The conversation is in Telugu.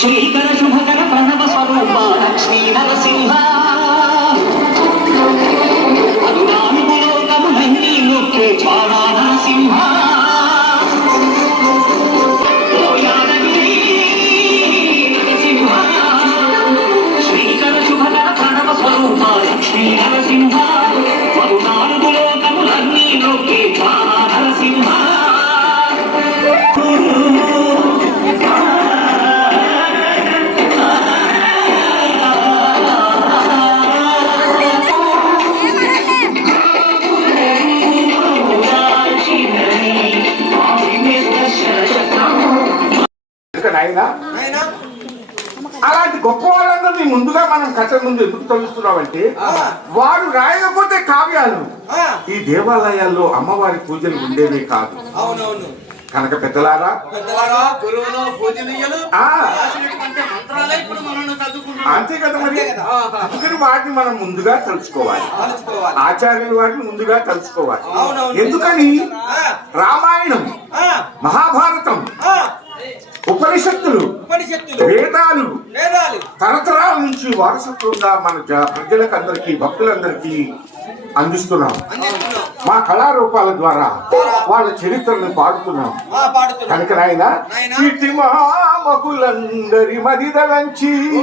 శ్రీకర శుభకర ప్రణవ స్వరూప లక్ష్మీ నరసింహ. అదురానులోకములన్నీ నొక్కే జ్వాలా నరసింహ. నాయనా అలాంటి గొప్ప వాళ్ళందరినీ ముందుగా మనం కథ ముందు ఎందుకు తలుస్తున్నామంటే. వారు రాయకపోతే కావ్యాలు. ఈ దేవాలయాల్లో అమ్మవారి పూజలు ఉండేవే కాదు. అవునవును. కనుక పెద్దలారా అంతే కదా మరి. అందుకని వాటిని మనం ముందుగా తలుచుకోవాలి. ఆచార్యుల వాటిని ముందుగా తలుచుకోవాలి. ఎందుకని? రామాయణం మహాభారతం వేదాలు. తరతరాల నుంచి వారసత్వంగా మన జ- ప్రజలకు అందరికీ భక్తులందరికీ అందిస్తున్నాం. మా కళారూపాల ద్వారా వాళ్ళ చరిత్రను పాడుతున్నాం. కనుక నాయన మహామహులందరి మదిదలంచి.